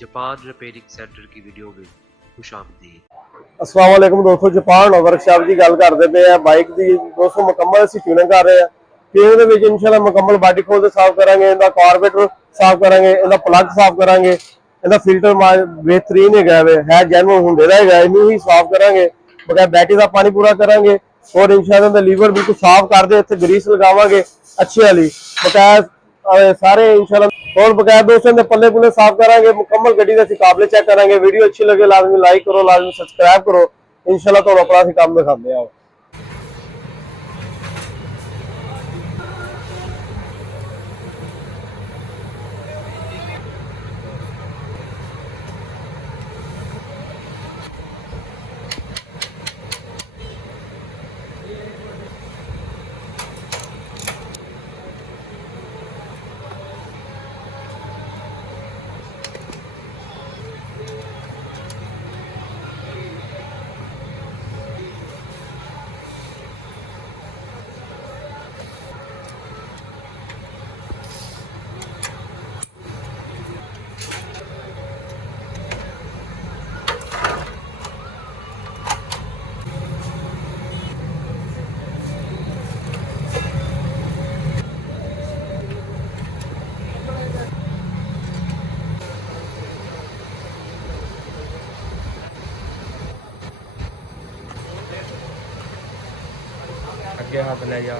Japan repairing centre की video में खुशामदीद। अस्सलाम-ओ-अलैकुम दोस्तों, जापान वर्कशॉप की गल करते पे बाइक की दोस्तों मुकम्मल असीं ट्यूनिंग कर रहे हैं। ट्यूनिंग दे इंशाल्लाह मुकम्मल बॉडी खोल के साफ करांगे, इहदा कार्बोरेटर साफ करांगे, इहदा प्लग साफ करांगे, इहदा फिल्टर बेहतरीन है जैनुअन हुंडे दा है, इनू ही साफ करांगे। बगैर बैटरी का पानी पूरा करांगे और इंशाल्लाह इहदा लीवर बिल्कुल साफ कर दे, इत्थे ग्रीस लगावांगे अच्छी वाली बकायदा सारे इंशाल्लाह। और बकायदा दोस्तों ने पल्ले पुल्ले साफ करांगे, मुकम्मल गड्डी के काबले चेक करांगे। वीडियो अच्छी लगे लाजमी लाइक करो, लाजमी सब्सक्राइब करो। इंशाल्लाह तो अपना काम दिखाते हैं। अगे हाथ ले जा।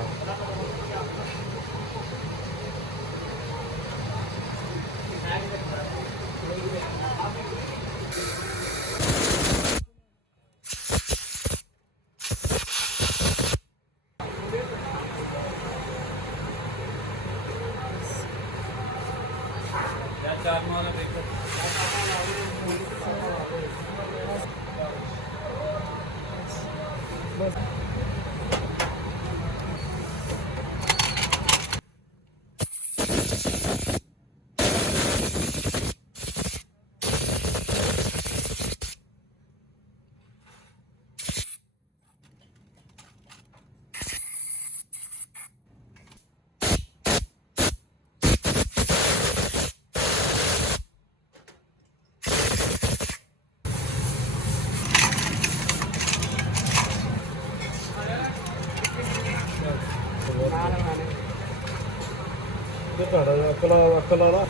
ये ਤੁਹਾਡਾ ਅਕਲ ਵਾਲਾ